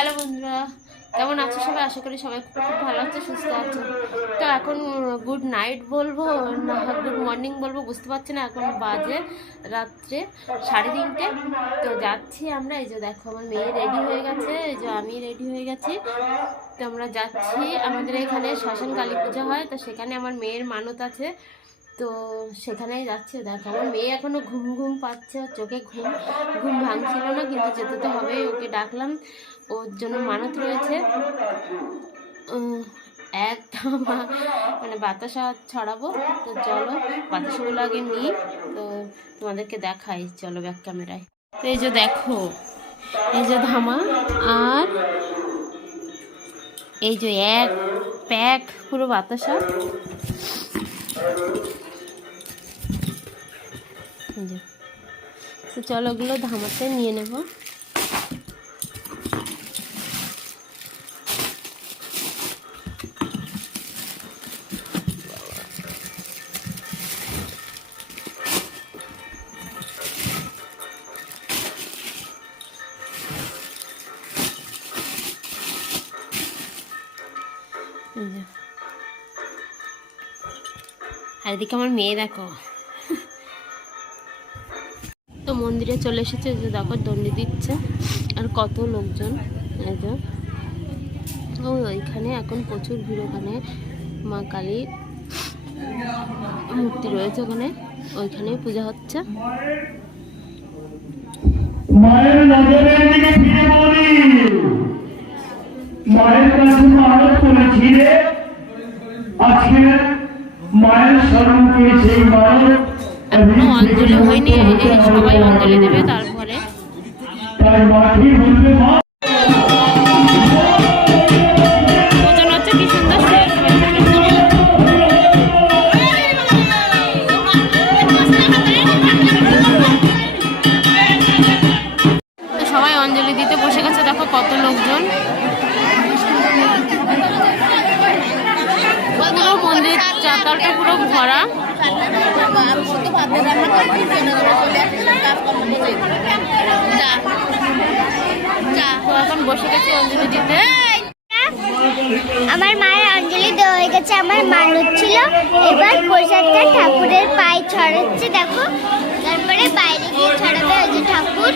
Hello বন্ধুরা, কেমন আছো সবাই? আশা করি সবাই খুব ভালো আছে, সুস্থ আছে। তো এখন গুড নাইট বলবো না গুড মর্নিং বলবো বুঝতে পারছি না। এখন বাজে রাত্রে 3:30। তো যাচ্ছি আমরা। এই যে দেখো আমার মেয়ে রেডি হয়ে গেছে, এই যে আমি রেডি হয়ে গেছি। তো আমরা যাচ্ছি, আমাদের এখানে শ্মশান কালী পূজা হয়, তো সেখানে আমার মেয়ের মানত আছে, তো সেখানেই যাচ্ছে। দেখো আমার মেয়ে এখনো ঘুম ঘুম পাচ্ছে, ওর চোখে ঘুম ভাঙছিল না, কিন্তু যেতে তো হবেই। ওকে ডাকলাম, ওর জন্য মানত রয়েছে। এক ধামা মানে বাতাসা ছড়াবো। তো চলো বাতাসাগুলো আগে নিই, তো তোমাদেরকে দেখাই, চলো ব্যাক ক্যামেরায়। তো এই যে দেখো, এই যে ধামা, আর এই যে এক প্যাক পুরো বাতাসা। তো চলো ওগুলো ধামাতে নিয়ে নেব। আর এদিকে আমার মেয়ে দেখো। তো মন্দিরে চলে এসেছে, যে দেখো দণ্ডি দিচ্ছে, আর কত লোকজন। এই যে ওইখানে এখন প্রচুর ভিড়, ওখানে মা কালীর মূর্তি রয়েছে, ওইখানেই পূজা হচ্ছে। মায়ের নজরের দিকে ফিরে বলি, মায়ের কাছে মানত করেছি রে, আজকে মায়ের সম্মুখে সেই মানত এখনো অঞ্জলি হয়নি, সবাই অঞ্জলি দেবে তারপরে। তাই মাটি বলবে মা। বোঝানো হচ্ছে কি সুন্দর স্টেজ হয়েছে। তো সবাই অঞ্জলি দিতে বসে গেছে, দেখো কত লোকজন। পুরো মন্দির চারটালটা পুরো ভরা। এখন বসে গেছি অঞ্জলি দিতে। আমার মায়ের অঞ্জলি দেওয়া হয়ে গেছে, আমার মানত ছিল। এবার প্রসাদটা ঠাকুরের পায়ে ছড়াচ্ছে, দেখো। তারপরে বাইরে গিয়ে ছড়াবে ওই যে ঠাকুর।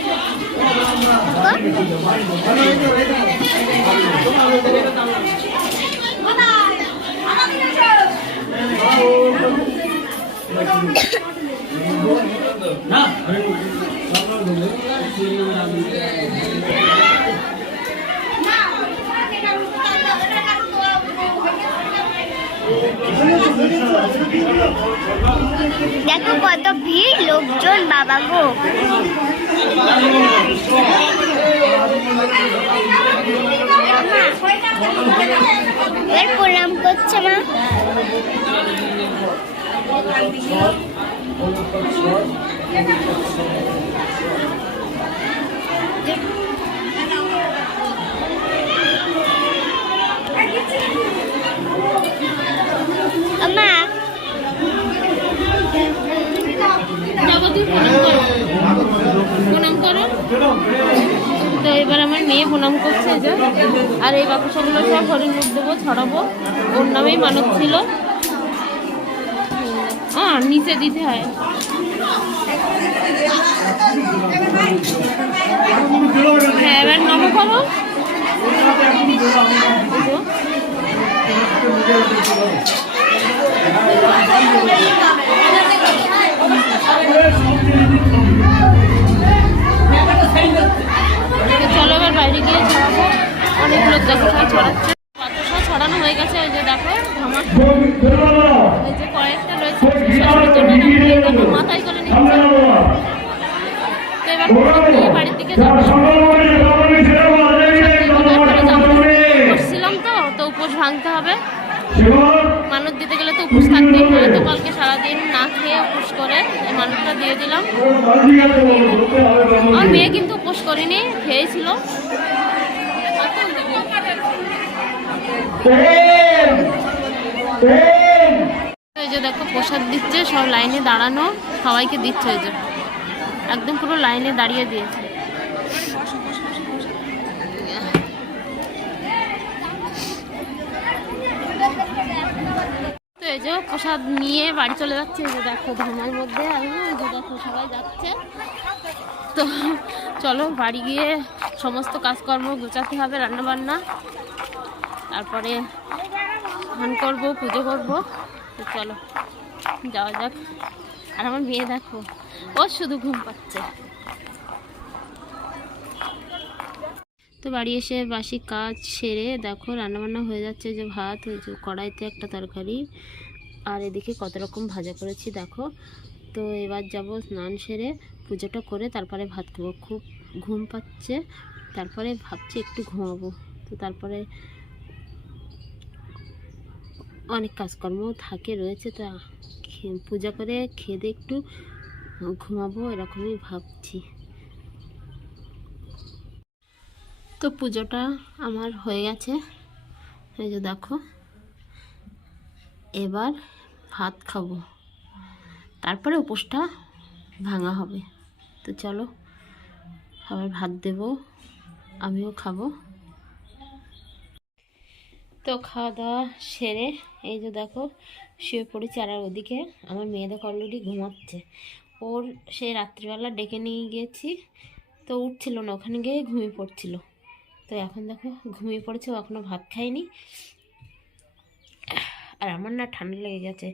দেখো কত ভিড় লোকজন, বাবা গো। এবার প্রণাম করছে মা। প্রণাম করো। তো এবার আমার মেয়ে প্রণাম করছে, যে আর এই বাতাসাগুলো সব হরিণ মুখ দেবো, ছড়াবো। ওর নামেই মানত ছিল। নিচে দিতে হয়। হ্যাঁ, এবার নম করো। চলো এবার বাইরে গিয়ে ছড়াবো। অনেক লোক দেখো সবাই ছড়াচ্ছে। বাতাসা ছড়ানো হয়ে গেছে, ওই যে দেখো ধামাক, ওই যে কয়েকটা রয়েছে দেখো মাথায় করে নিচ্ছে। তো এবার বাড়ির দিকে করছিলাম, তো উপোস ভাঙতে হবে। মানত দিতে গেলে তো উপোস থাকতেই হয়। তো কালকে সারাদিন না খেয়ে উপোস করে এই মানতটা দিয়ে দিলাম। আমার মেয়ে কিন্তু উপোস করেনি, খেয়েছিল। এই যে দেখো প্রসাদ দিচ্ছে, সব লাইনে দাঁড়ানো, সবাইকে দিচ্ছে। এই যে একদম পুরো লাইনে দাঁড়িয়ে দিয়েছে। প্রসাদ নিয়ে বাড়ি চলে যাচ্ছে। এই যে দেখো ধর্মের মধ্যে আমি এই যে দেখো সবাই যাচ্ছে। তো চলো বাড়ি গিয়ে সমস্ত কাজকর্ম গোছাতে হবে, রান্নাবান্না, তারপরে স্নান করবো, পুজো করবো। তো চলো যাওয়া যাক। আর আমার মেয়ে দেখো, ও শুধু ঘুম পাচ্ছে। তো বাড়ি এসে বাসি কাজ সেরে দেখো রান্নাবান্না হয়ে যাচ্ছে। যে ভাত, ওই যে কড়াইতে একটা তরকারি, আর এদিকে কত রকম ভাজা করেছি দেখো। তো এবার যাব স্নান সেরে পুজোটা করে তারপরে ভাত খাবো। খুব ঘুম পাচ্ছে, তারপরে ভাবছি একটু ঘুমাবো। তো তারপরে অনেক কাজকর্ম থাকে রয়েছে, তা পূজা করে খেয়ে একটু ঘুমাবো এরকমই ভাবছি। তো পুজোটা আমার হয়ে গেছে, এই যে দেখো। এবার ভাত খাবো, তারপরে উপোসটা ভাঙা হবে। তো চলো সবাই ভাত দেব, আমিও খাবো। তো খাওয়া দাওয়া সেরে এই যে দেখো শুয়ে পড়েছি। আর ওদিকে আমার মেয়ে দেখো অলরেডি ঘুমাচ্ছে। ওর সেই রাত্রিবেলা ডেকে নিয়ে গিয়েছি, তো উঠছিল না, ওখানে গিয়ে ঘুমিয়ে পড়ছিল। তো এখন দেখো ঘুমিয়ে পড়েছে, ও এখনও ভাত খায়নি। আর আমার না ঠান্ডা লেগে গেছে,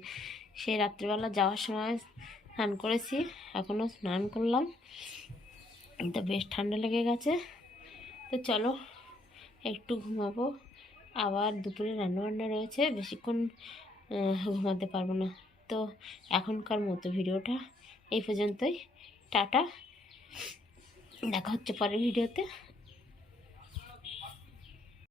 সেই রাত্রিবেলা যাওয়ার সময় স্নান করেছি, এখনও স্নান করলাম, তো বেশ ঠান্ডা লেগে গেছে। তো চলো একটু ঘুমাবো, আবার দুপুরে রান্নাবান্না রয়েছে, বেশিক্ষণ ঘুমাতে পারবো না। তো এখনকার মতো ভিডিওটা এই পর্যন্তই। টাটা, দেখা হচ্ছে পরের ভিডিওতে।